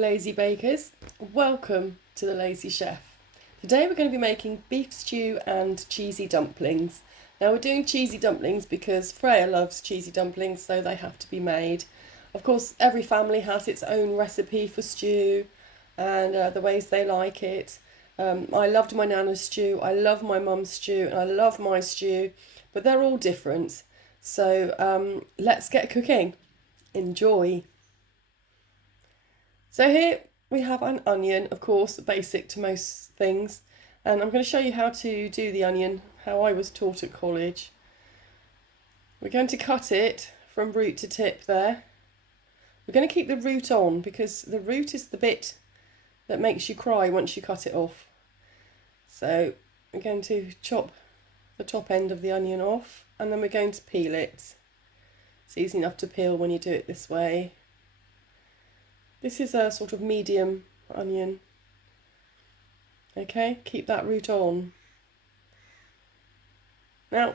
lazy bakers, welcome to the Lazy Chef. Today we're going to be making beef stew and cheesy dumplings. Now we're doing cheesy dumplings because Freya loves cheesy dumplings, so they have to be made. Of course, every family has its own recipe for stew and the ways they like it. I loved my nana's stew, I love my mum's stew, and I love my stew, but they're all different. So let's get cooking. Enjoy. So here we have an onion, of course, basic to most things, and I'm going to show you how to do the onion, how I was taught at college. We're going to cut it from root to tip there. We're going to keep the root on because the root is the bit that makes you cry once you cut it off. So we're going to chop the top end of the onion off and then we're going to peel it. It's easy enough to peel when you do it this way. This is a sort of medium onion. Okay, keep that root on. Now,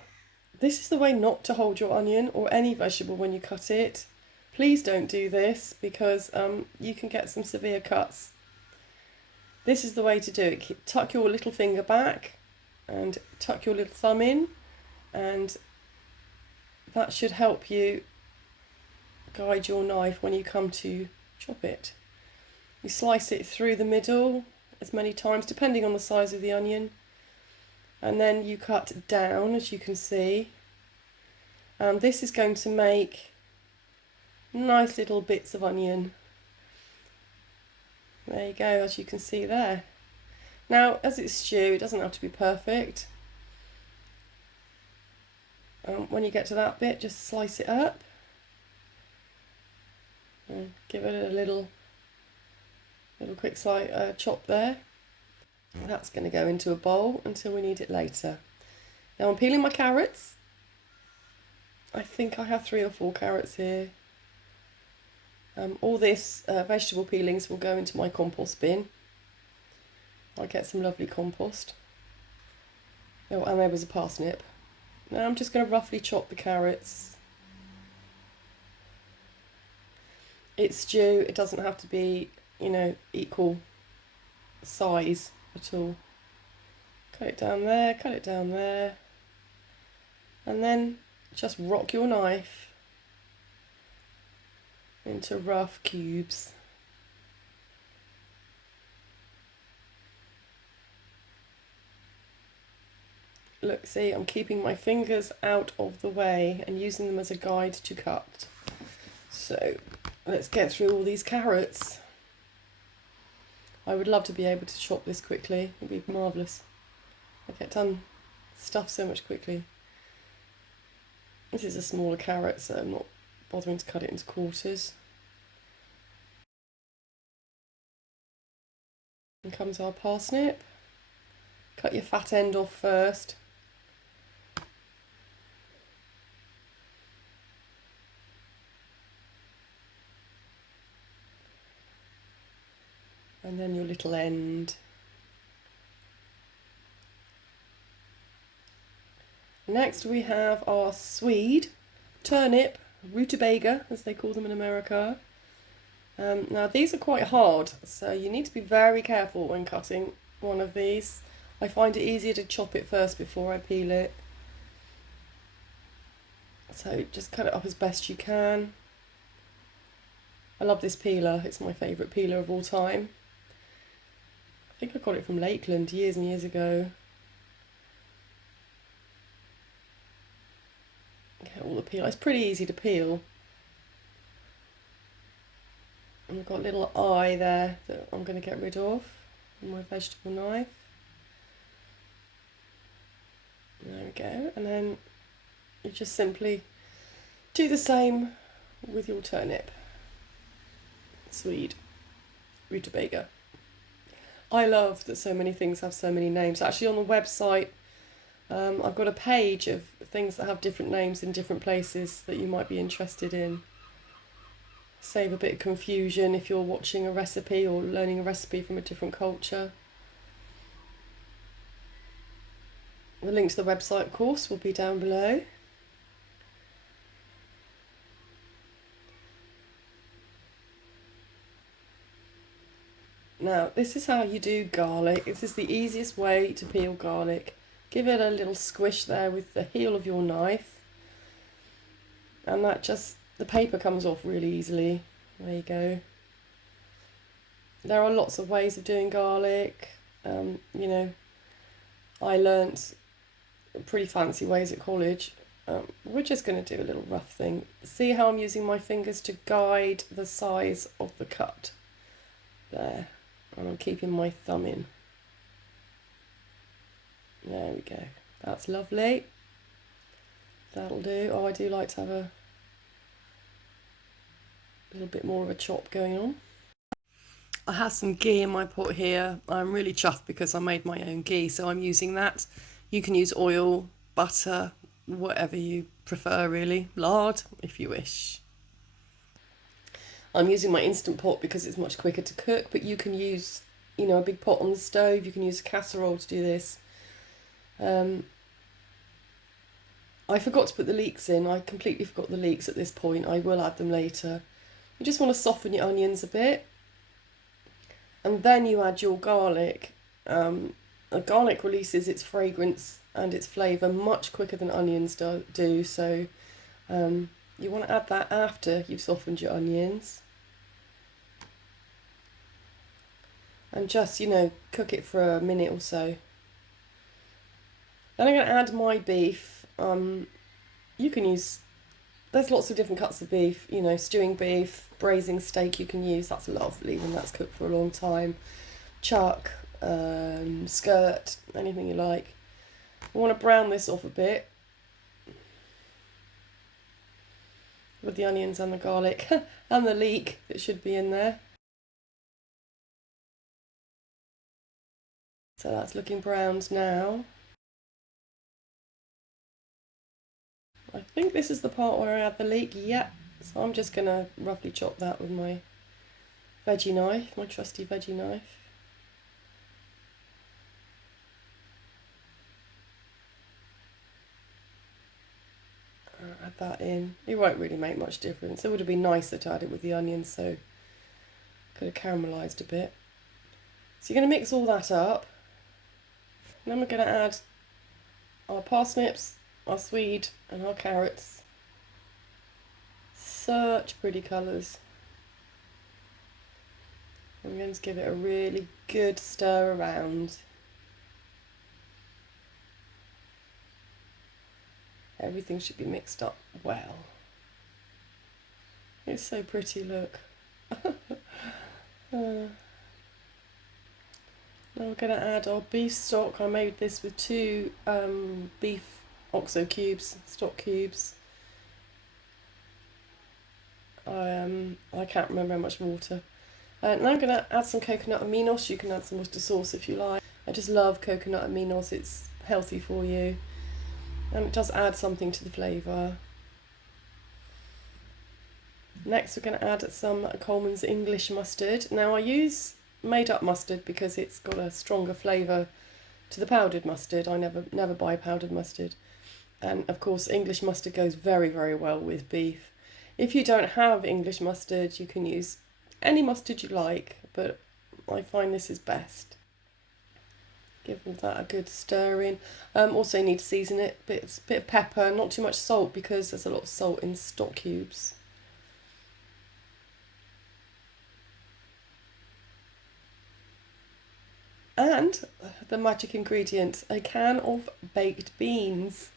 this is the way not to hold your onion or any vegetable when you cut it. Please don't do this because you can get some severe cuts. This is the way to do it. Tuck your little finger back and tuck your little thumb in, and that should help you guide your knife when you come to chop it. You slice it through the middle as many times depending on the size of the onion, and then you cut down, as you can see, and this is going to make nice little bits of onion. There you go, as you can see there. Now, as it's stew, it doesn't have to be perfect. When you get to that bit, just slice it up and give it a little quick chop there. That's going to go into a bowl until we need it later. Now I'm peeling my carrots. I think I have 3 or 4 carrots here. All this vegetable peelings will go into my compost bin. I'll get some lovely compost. Oh, and there was a parsnip. Now I'm just going to roughly chop the carrots. It's stew, it doesn't have to be, equal size at all. Cut it down there, and then just rock your knife into rough cubes. Look, see, I'm keeping my fingers out of the way and using them as a guide to cut. So let's get through all these carrots. I would love to be able to chop this quickly. It would be marvellous. I get done stuff so much quickly. This is a smaller carrot, so I'm not bothering to cut it into quarters. And comes our parsnip. Cut your fat end off first. And then your little end. Next we have our swede, turnip, rutabaga as they call them in America. Now these are quite hard, so you need to be very careful when cutting one of these. I find it easier to chop it first before I peel it. So just cut it up as best you can. I love this peeler, it's my favourite peeler of all time. I think I got it from Lakeland years and years ago. Get all the peel. It's pretty easy to peel. And I've got a little eye there that I'm going to get rid of with my vegetable knife. There we go. And then you just simply do the same with your turnip, swede, rutabaga. I love that so many things have so many names. Actually, on the website, I've got a page of things that have different names in different places that you might be interested in. Save a bit of confusion if you're watching a recipe or learning a recipe from a different culture. The link to the website, of course, will be down below. Now, this is how you do garlic. This is the easiest way to peel garlic. Give it a little squish there with the heel of your knife. And that just, the paper comes off really easily. There you go. There are lots of ways of doing garlic. You know, I learnt pretty fancy ways at college. We're just going to do a little rough thing. See how I'm using my fingers to guide the size of the cut. There. And I'm keeping my thumb in. There we go. That's lovely. That'll do. Oh, I do like to have a little bit more of a chop going on. I have some ghee in my pot here. I'm really chuffed because I made my own ghee, so I'm using that. You can use oil, butter, whatever you prefer really. Lard, if you wish. I'm using my Instant Pot because it's much quicker to cook, but you can use, you know, a big pot on the stove. You can use a casserole to do this. I forgot to put the leeks in. I completely forgot the leeks at this point. I will add them later. You just want to soften your onions a bit. And then you add your garlic. Garlic releases its fragrance and its flavour much quicker than onions do. So you want to add that after you've softened your onions. And just, you know, cook it for a minute or so. Then I'm going to add my beef. You can use, there's lots of different cuts of beef, you know, stewing beef, braising steak you can use. That's lovely when that's cooked for a long time. Chuck, skirt, anything you like. I want to brown this off a bit with the onions and the garlic and the leek that should be in there. So that's looking browned now. I think this is the part where I add the leek. Yeah, so I'm just going to roughly chop that with my veggie knife, my trusty veggie knife. Add that in. It won't really make much difference. It would have been nicer to add it with the onions, so could have caramelised a bit. So you're going to mix all that up. And then we're going to add our parsnips, our swede and our carrots. Such pretty colours. I'm going to give it a really good stir around. Everything should be mixed up well. It's so pretty, look. Now we're going to add our beef stock. I made this with 2 beef oxo cubes, stock cubes. I can't remember how much water. Now I'm going to add some coconut aminos. You can add some oyster sauce if you like. I just love coconut aminos. It's healthy for you. And it does add something to the flavour. Next we're going to add some Coleman's English mustard. Now I use made up mustard because it's got a stronger flavour to the powdered mustard. I never buy powdered mustard. And of course English mustard goes very, very well with beef. If you don't have English mustard, you can use any mustard you like, but I find this is best. Give all that a good stir in. Also need to season it, bit of pepper, not too much salt because there's a lot of salt in stock cubes. And the magic ingredient, a can of baked beans.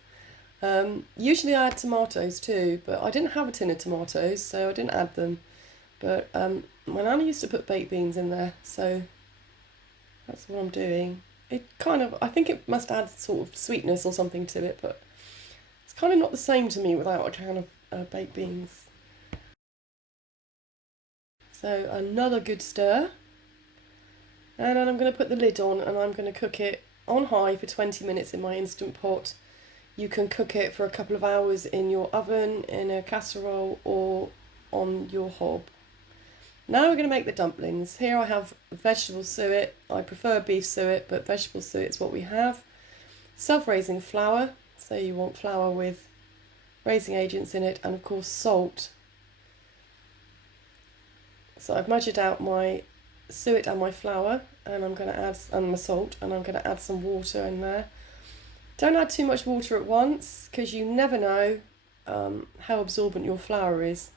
Usually I add tomatoes too, but I didn't have a tin of tomatoes, so I didn't add them. But my nana used to put baked beans in there, so that's what I'm doing. It kind of, I think it must add sort of sweetness or something to it, but it's kind of not the same to me without a can of baked beans. So another good stir. And then I'm going to put the lid on and I'm going to cook it on high for 20 minutes in my Instant Pot. You can cook it for a couple of hours in your oven, in a casserole or on your hob. Now we're going to make the dumplings. Here I have vegetable suet. I prefer beef suet, but vegetable suet is what we have. Self-raising flour, so you want flour with raising agents in it, and of course salt. So I've measured out my suet and my flour, and I'm going to add my salt, and I'm going to add some water in there. Don't add too much water at once because you never know how absorbent your flour is.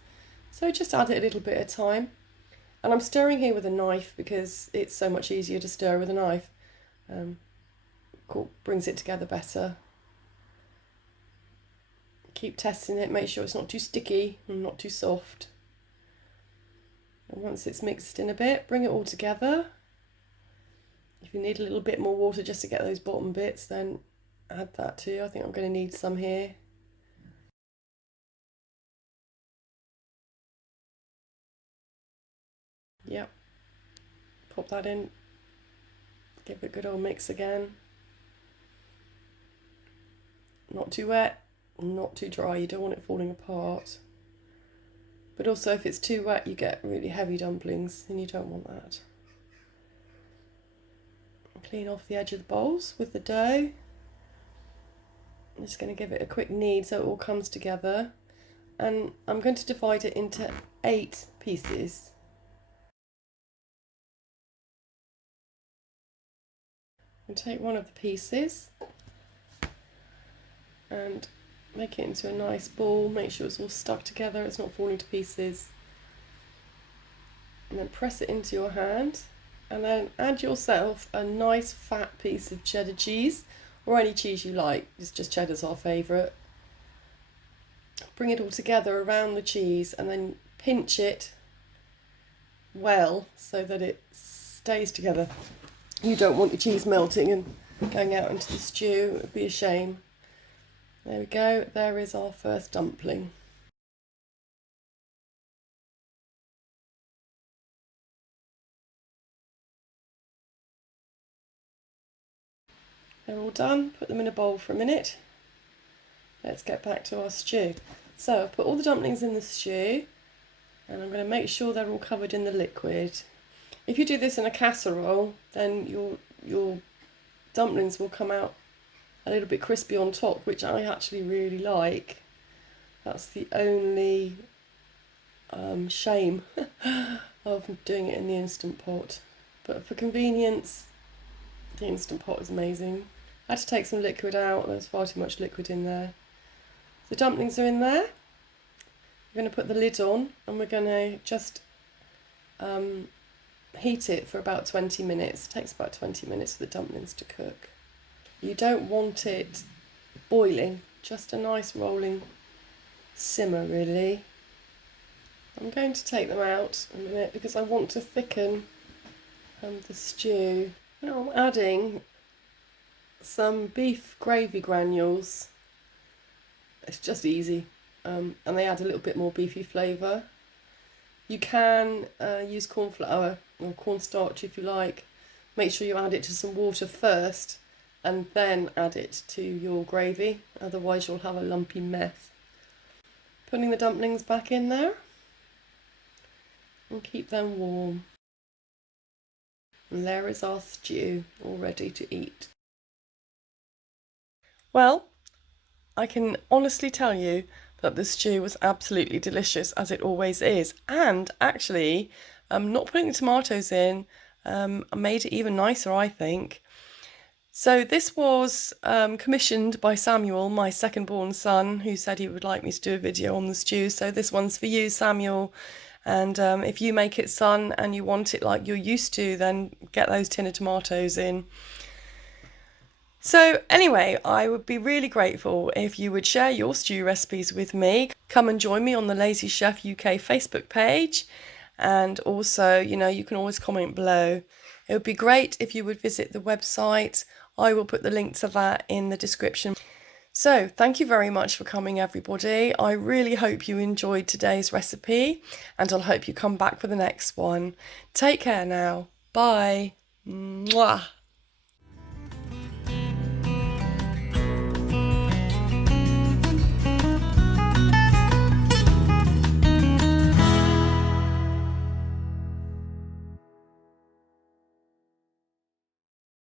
So just add it a little bit at a time. And I'm stirring here with a knife because it's so much easier to stir with a knife. Brings it together better. Keep testing it, make sure it's not too sticky and not too soft. And once it's mixed in a bit, bring it all together. If you need a little bit more water just to get those bottom bits, then add that too. I think I'm going to need some here. Yep. Pop that in. Give it a good old mix again. Not too wet, not too dry. You don't want it falling apart. But also if it's too wet, you get really heavy dumplings and you don't want that. Clean off the edge of the bowls with the dough. I'm just going to give it a quick knead so it all comes together. And I'm going to divide it into 8 pieces. I'm going to take one of the pieces and make it into a nice ball. Make sure it's all stuck together, it's not falling to pieces. And then press it into your hand. And then add yourself a nice fat piece of cheddar cheese, or any cheese you like. It's just cheddar's our favourite. Bring it all together around the cheese and then pinch it well so that it stays together. You don't want the cheese melting and going out into the stew. It would be a shame. There we go. There is our first dumpling. They're all done. Put them in a bowl for a minute. Let's get back to our stew. So I've put all the dumplings in the stew and I'm going to make sure they're all covered in the liquid. If you do this in a casserole, then your dumplings will come out a little bit crispy on top, which I actually really like. That's the only shame of doing it in the Instant Pot. But for convenience, the Instant Pot is amazing. I had to take some liquid out, there's far too much liquid in there. The dumplings are in there. We're going to put the lid on and we're going to just heat it for about 20 minutes. It takes about 20 minutes for the dumplings to cook. You don't want it boiling, just a nice rolling simmer really. I'm going to take them out in a minute because I want to thicken the stew. Now I'm adding some beef gravy granules. It's just easy and they add a little bit more beefy flavour. You can use cornflour or cornstarch if you like. Make sure you add it to some water first and then add it to your gravy, otherwise you'll have a lumpy mess. Putting the dumplings back in there and keep them warm. And there is our stew all ready to eat. Well, I can honestly tell you that the stew was absolutely delicious, as it always is, and actually not putting the tomatoes in made it even nicer, I think. So this was commissioned by Samuel, my second born son, who said he would like me to do a video on the stew. So this one's for you, Samuel. And if you make it, son, and you want it like you're used to, then get those tin of tomatoes in. So anyway, I would be really grateful if you would share your stew recipes with me. Come and join me on the Lazy Chef UK Facebook page. And also, you know, you can always comment below. It would be great if you would visit the website. I will put the link to that in the description. So thank you very much for coming, everybody. I really hope you enjoyed today's recipe and I'll hope you come back for the next one. Take care now. Bye. Mwah.